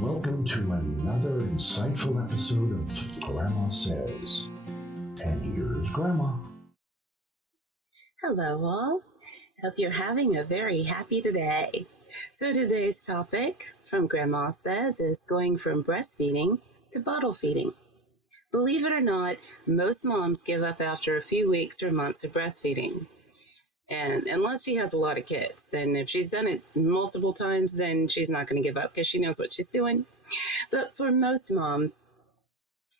Welcome to another insightful episode of Grandma Says. And here's Grandma. Hello all. Hope you're having a very happy day. So today's topic from Grandma Says is going from breastfeeding to bottle feeding. Believe it or not, most moms give up after a few weeks or months of breastfeeding. And unless she has a lot of kids, then if she's done it multiple times, then she's not going to give up because she knows what she's doing. But for most moms,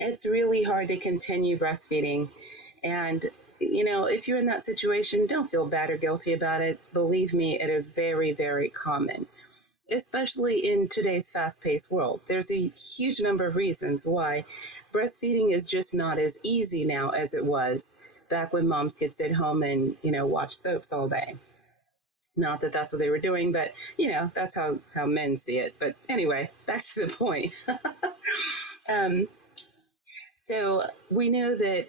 it's really hard to continue breastfeeding. And, if you're in that situation, don't feel bad or guilty about it. Believe me, it is very, very common, especially in today's fast-paced world. There's a huge number of reasons why breastfeeding is just not as easy now as it was back when moms could sit home and, watch soaps all day. Not that that's what they were doing, but, that's how men see it. But anyway, back to the point. So we know that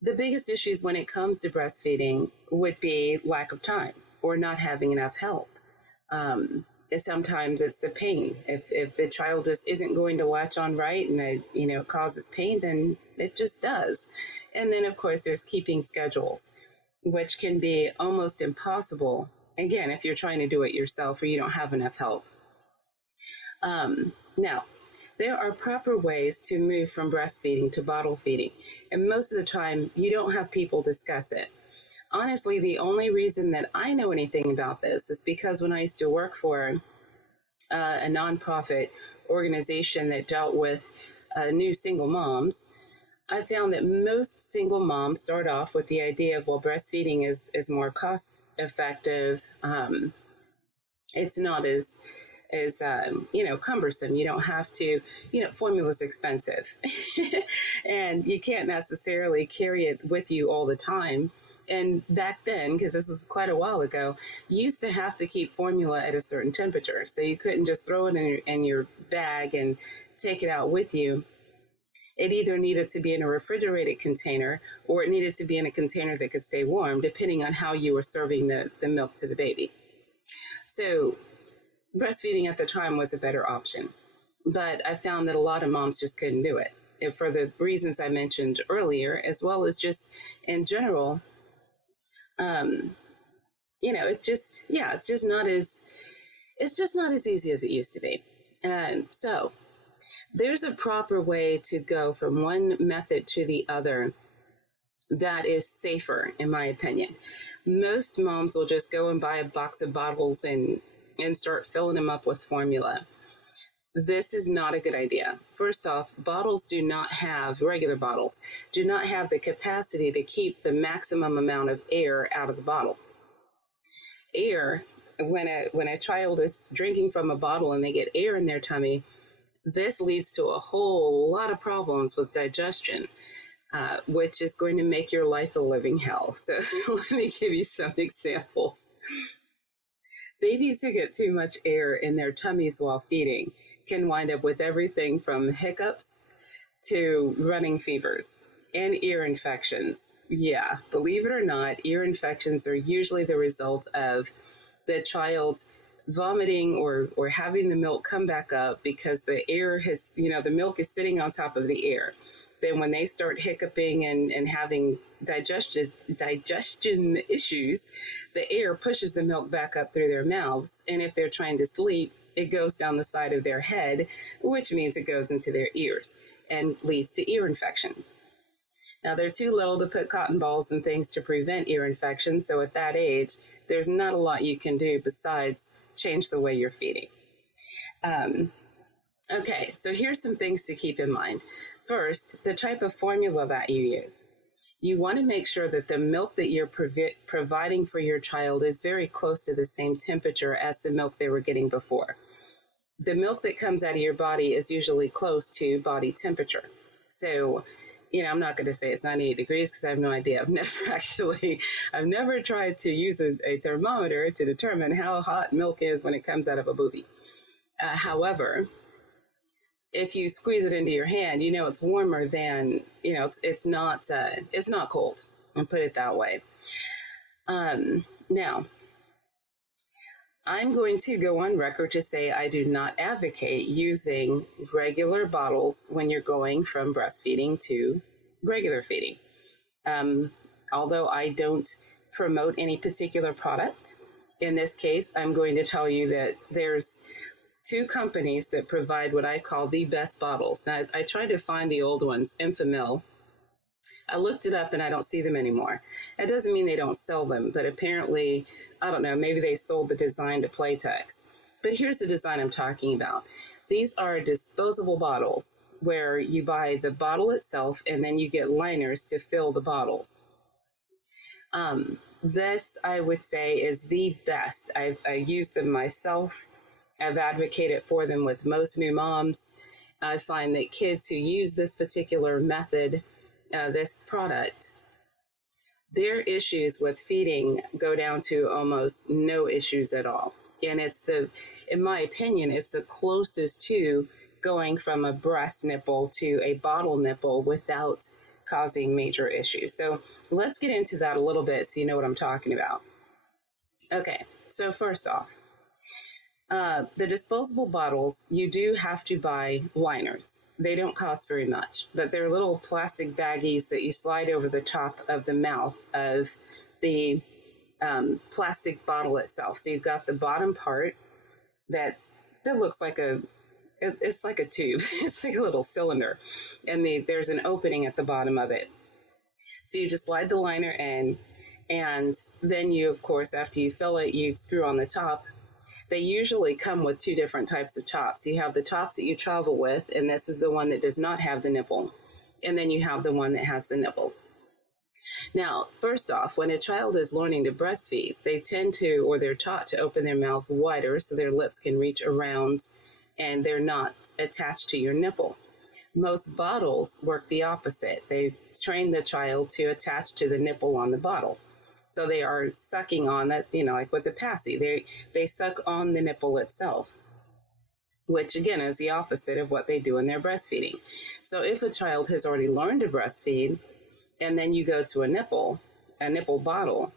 the biggest issues when it comes to breastfeeding would be lack of time or not having enough help. Sometimes it's the pain. If the child just isn't going to latch on right and it causes pain, then it just does. And then, of course, there's keeping schedules, which can be almost impossible, again, if you're trying to do it yourself or you don't have enough help. Now, there are proper ways to move from breastfeeding to bottle feeding. And most of the time, you don't have people discuss it. Honestly, the only reason that I know anything about this is because when I used to work for a nonprofit organization that dealt with new single moms, I found that most single moms start off with the idea of, well, breastfeeding is more cost effective. It's not as cumbersome. You don't have to, formula's expensive and you can't necessarily carry it with you all the time. And back then, because this was quite a while ago, you used to have to keep formula at a certain temperature. So you couldn't just throw it in your bag and take it out with you. It either needed to be in a refrigerated container or it needed to be in a container that could stay warm, depending on how you were serving the milk to the baby. So breastfeeding at the time was a better option. But I found that a lot of moms just couldn't do it for the reasons I mentioned earlier, as well as just in general. It's just not as easy as it used to be. And so there's a proper way to go from one method to the other that is safer, in my opinion. Most moms will just go and buy a box of bottles and start filling them up with formula. This is not a good idea. First off, regular bottles do not have the capacity to keep the maximum amount of air out of the bottle. Air, when a child is drinking from a bottle and they get air in their tummy, this leads to a whole lot of problems with digestion, which is going to make your life a living hell. So let me give you some examples. Babies who get too much air in their tummies while feeding can wind up with everything from hiccups to running fevers and ear infections. Yeah, believe it or not, ear infections are usually the result of the child vomiting or having the milk come back up because the air has, the milk is sitting on top of the air. Then when they start hiccuping and having digestion issues, the air pushes the milk back up through their mouths. And if they're trying to sleep, it goes down the side of their head, which means it goes into their ears and leads to ear infection. Now, they're too little to put cotton balls and things to prevent ear infection. So at that age, there's not a lot you can do besides change the way you're feeding. Okay, so here's some things to keep in mind. First, the type of formula that you use. You want to make sure that the milk that you're providing for your child is very close to the same temperature as the milk they were getting before. The milk that comes out of your body is usually close to body temperature. So, I'm not going to say it's 98 degrees because I have no idea. I've never tried to use a thermometer to determine how hot milk is when it comes out of a booby. However, if you squeeze it into your hand, it's warmer than, it's not cold, and put it that way. Now, I'm going to go on record to say I do not advocate using regular bottles when you're going from breastfeeding to regular feeding. Although I don't promote any particular product, in this case, I'm going to tell you that there's two companies that provide what I call the best bottles. Now, I tried to find the old ones, Enfamil. I looked it up and I don't see them anymore. That doesn't mean they don't sell them, but apparently, I don't know, maybe they sold the design to Playtex. But here's the design I'm talking about. These are disposable bottles where you buy the bottle itself and then you get liners to fill the bottles. This, I would say, is the best. I've used them myself. I've advocated for them with most new moms. I find that kids who use this particular method, this product, their issues with feeding go down to almost no issues at all. And in my opinion, it's the closest to going from a breast nipple to a bottle nipple without causing major issues. So let's get into that a little bit so you know what I'm talking about. Okay, so first off, the disposable bottles, you do have to buy liners. They don't cost very much, but they're little plastic baggies that you slide over the top of the mouth of the plastic bottle itself. So you've got the bottom part that looks like it's like a tube. It's like a little cylinder, and there's an opening at the bottom of it. So you just slide the liner in, and then you, of course, after you fill it, you screw on the top. They usually come with two different types of tops. You have the tops that you travel with, and this is the one that does not have the nipple. And then you have the one that has the nipple. Now, first off, when a child is learning to breastfeed, they tend to, or they're taught to open their mouths wider so their lips can reach around and they're not attached to your nipple. Most bottles work the opposite. They train the child to attach to the nipple on the bottle. So they are sucking on, that's, like with the passy, they suck on the nipple itself, which again is the opposite of what they do in their breastfeeding. So if a child has already learned to breastfeed, and then you go to a nipple bottle,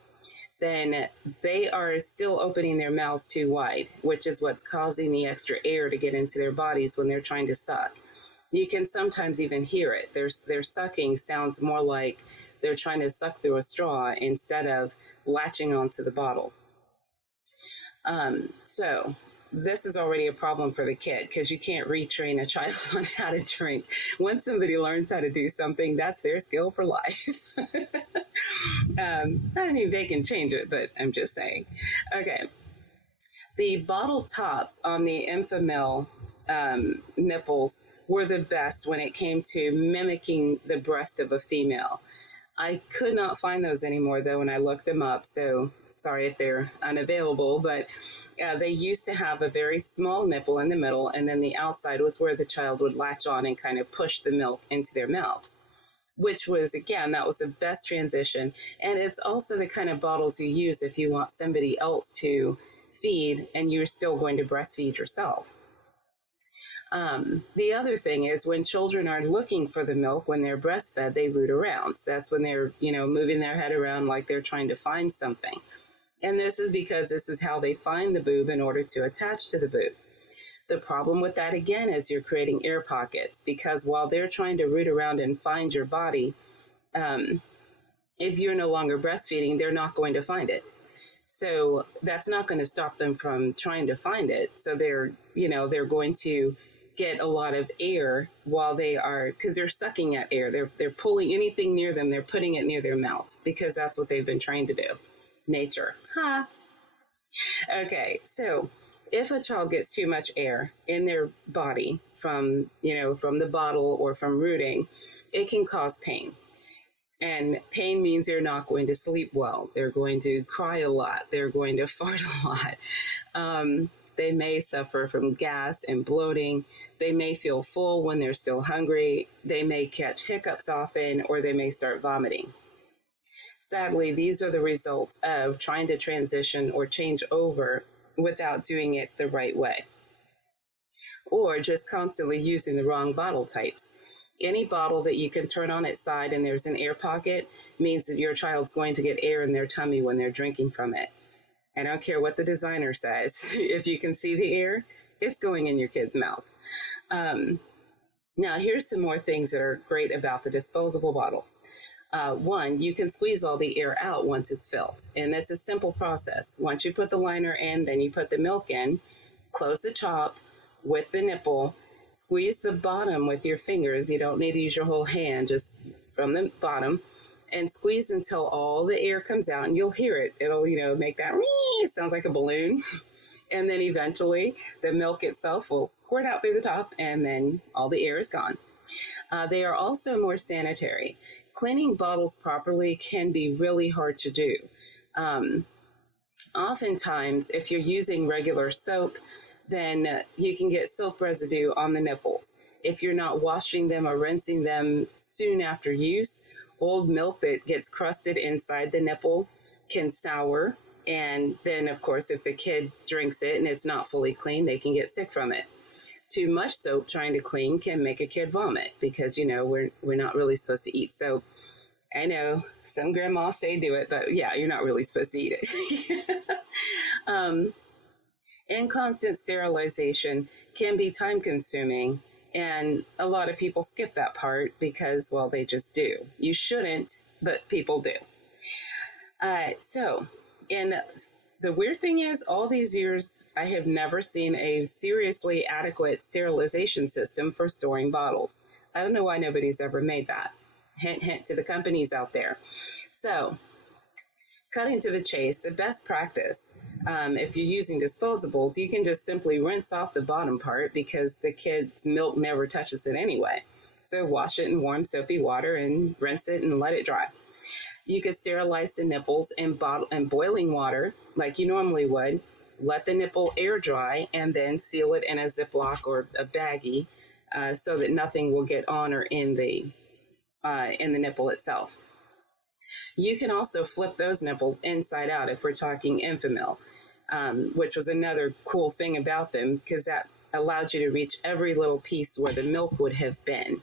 then they are still opening their mouths too wide, which is what's causing the extra air to get into their bodies when they're trying to suck. You can sometimes even hear it. Their sucking sounds more like they're trying to suck through a straw instead of latching onto the bottle. So this is already a problem for the kid because you can't retrain a child on how to drink. Once somebody learns how to do something, that's their skill for life. I mean, they can change it, but I'm just saying. Okay. The bottle tops on the Enfamil nipples were the best when it came to mimicking the breast of a female. I could not find those anymore, though, when I looked them up, so sorry if they're unavailable, but they used to have a very small nipple in the middle, and then the outside was where the child would latch on and kind of push the milk into their mouths, which was, again, that was the best transition. And it's also the kind of bottles you use if you want somebody else to feed and you're still going to breastfeed yourself. The other thing is when children are looking for the milk when they're breastfed, they root around. So that's when they're, moving their head around like they're trying to find something. And this is because this is how they find the boob in order to attach to the boob. The problem with that, again, is you're creating air pockets because while they're trying to root around and find your body, if you're no longer breastfeeding, they're not going to find it. So that's not going to stop them from trying to find it. So they're going to get a lot of air while they are, because they're sucking at air. They're pulling anything near them. They're putting it near their mouth because that's what they've been trained to do. Nature. Huh. Okay. So if a child gets too much air in their body from the bottle or from rooting, it can cause pain. And pain means they're not going to sleep well. They're going to cry a lot. They're going to fart a lot. They may suffer from gas and bloating. They may feel full when they're still hungry. They may catch hiccups often, or they may start vomiting. Sadly, these are the results of trying to transition or change over without doing it the right way, or just constantly using the wrong bottle types. Any bottle that you can turn on its side and there's an air pocket means that your child's going to get air in their tummy when they're drinking from it. I don't care what the designer says. If you can see the air, it's going in your kid's mouth. Now, here's some more things that are great about the disposable bottles. One, you can squeeze all the air out once it's filled. And that's a simple process. Once you put the liner in, then you put the milk in, close the top with the nipple, squeeze the bottom with your fingers. You don't need to use your whole hand, just from the bottom, and squeeze until all the air comes out, and you'll hear it. It'll, make that, it sounds like a balloon. And then eventually the milk itself will squirt out through the top, and then all the air is gone. They are also more sanitary. Cleaning bottles properly can be really hard to do. Oftentimes, if you're using regular soap, then you can get soap residue on the nipples. If you're not washing them or rinsing them soon after use, old milk that gets crusted inside the nipple can sour. And then, of course, if the kid drinks it and it's not fully clean, they can get sick from it. Too much soap trying to clean can make a kid vomit because, we're not really supposed to eat soap. I know some grandmas say do it, but yeah, you're not really supposed to eat it. And constant sterilization can be time consuming. And a lot of people skip that part because, well, they just do. You shouldn't, but people do. And the weird thing is, all these years, I have never seen a seriously adequate sterilization system for storing bottles. I don't know why nobody's ever made that. Hint, hint to the companies out there. So, cutting to the chase, the best practice, if you're using disposables, you can just simply rinse off the bottom part because the kid's milk never touches it anyway. So wash it in warm soapy water and rinse it and let it dry. You could sterilize the nipples in boiling water like you normally would. Let the nipple air dry and then seal it in a Ziploc or a baggie so that nothing will get on or in the nipple itself. You can also flip those nipples inside out if we're talking Enfamil, which was another cool thing about them because that allowed you to reach every little piece where the milk would have been.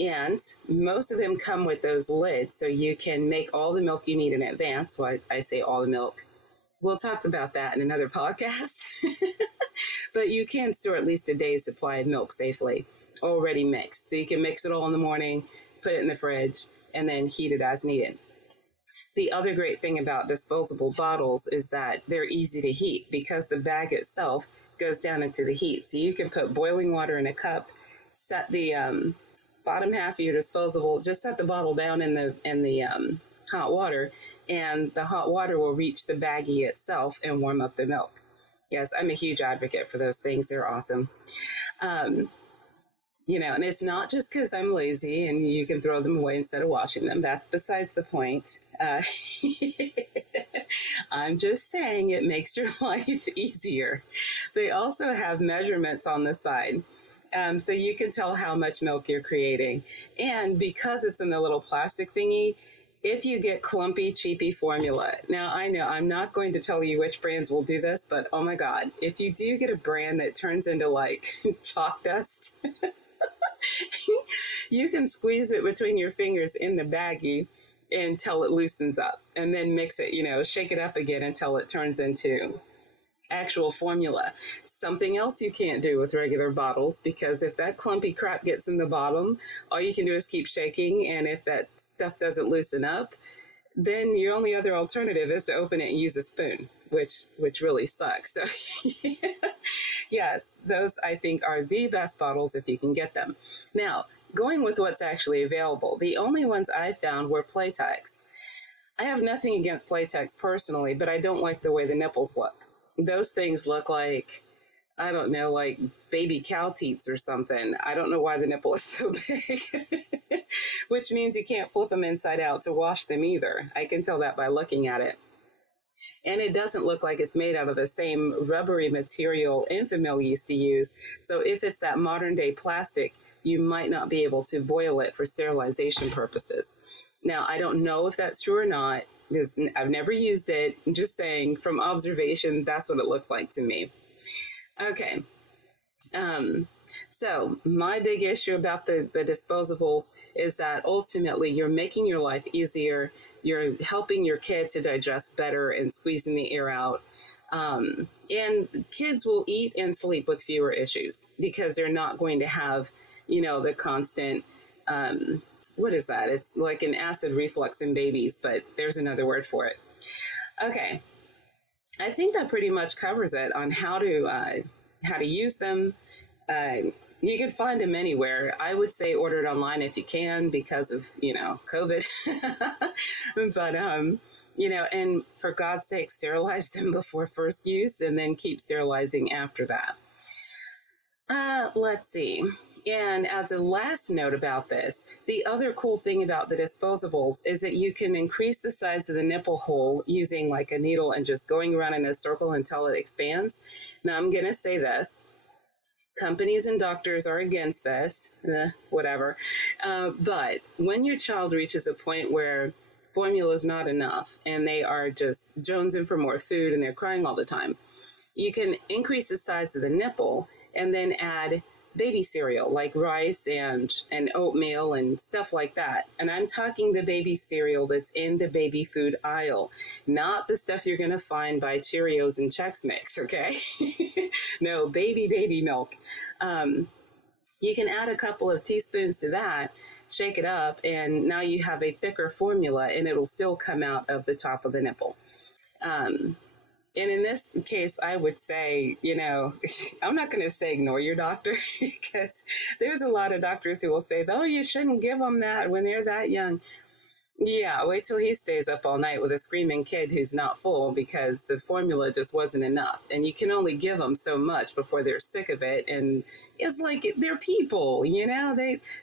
And most of them come with those lids, so you can make all the milk you need in advance. Well, I say all the milk. We'll talk about that in another podcast. But you can store at least a day's supply of milk safely, already mixed. So you can mix it all in the morning, put it in the fridge, and then heat it as needed. The other great thing about disposable bottles is that they're easy to heat because the bag itself goes down into the heat. So you can put boiling water in a cup, set the bottom half of your disposable, just set the bottle down in the hot water, and the hot water will reach the baggie itself and warm up the milk. Yes, I'm a huge advocate for those things. They're awesome. And it's not just because I'm lazy and you can throw them away instead of washing them. That's besides the point. I'm just saying it makes your life easier. They also have measurements on the side. So you can tell how much milk you're creating. And because it's in the little plastic thingy, if you get clumpy, cheapy formula. Now, I know I'm not going to tell you which brands will do this, but oh my God, if you do get a brand that turns into like chalk dust, you can squeeze it between your fingers in the baggie until it loosens up and then mix it, shake it up again until it turns into actual formula. Something else you can't do with regular bottles, because if that clumpy crap gets in the bottom, all you can do is keep shaking. And if that stuff doesn't loosen up, then your only other alternative is to open it and use a spoon, which really sucks. So yes, those I think are the best bottles if you can get them. Now, going with what's actually available, the only ones I found were Playtex. I have nothing against Playtex personally, but I don't like the way the nipples look. Those things look like, I don't know, like baby cow teats or something. I don't know why the nipple is so big, which means you can't flip them inside out to wash them either. I can tell that by looking at it. And it doesn't look like it's made out of the same rubbery material Enfamil used to use. So if it's that modern day plastic, you might not be able to boil it for sterilization purposes. Now, I don't know if that's true or not, because I've never used it. I'm just saying, from observation, that's what it looks like to me. Okay. So my big issue about the disposables is that ultimately you're making your life easier. you're helping your kid to digest better and squeezing the air out. And kids will eat and sleep with fewer issues because they're not going to have, the constant, what is that? It's like an acid reflux in babies, but there's another word for it. Okay. I think that pretty much covers it on how to use them. You can find them anywhere. I would say order it online if you can because of, COVID. But, and for God's sake, sterilize them before first use and then keep sterilizing after that. Let's see. And as a last note about this, the other cool thing about the disposables is that you can increase the size of the nipple hole using like a needle and just going around in a circle until it expands. Now, I'm going to say this. Companies and doctors are against this, whatever. But when your child reaches a point where formula is not enough and they are just jonesing for more food and they're crying all the time, you can increase the size of the nipple and then add baby cereal like rice and oatmeal and stuff like that. And I'm talking the baby cereal that's in the baby food aisle, not the stuff you're going to find by Cheerios and Chex Mix, okay? No, baby milk. You can add a couple of teaspoons to that, shake it up, and now you have a thicker formula and it'll still come out of the top of the nipple. And in this case, I would say, I'm not going to say ignore your doctor because there's a lot of doctors who will say, oh, you shouldn't give them that when they're that young. Yeah, wait till he stays up all night with a screaming kid who's not full because the formula just wasn't enough. And you can only give them so much before they're sick of it. And it's like they're people,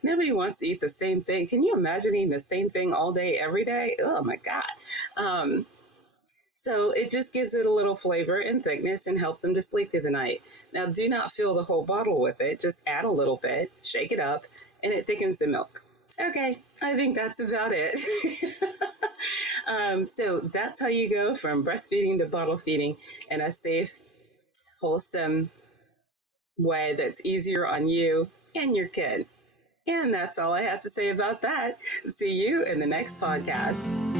nobody wants to eat the same thing. Can you imagine eating the same thing all day, every day? Oh, my God. So it just gives it a little flavor and thickness and helps them to sleep through the night. Now, do not fill the whole bottle with it. Just add a little bit, shake it up, and it thickens the milk. Okay, I think that's about it. So that's how you go from breastfeeding to bottle feeding in a safe, wholesome way that's easier on you and your kid. And that's all I have to say about that. See you in the next podcast.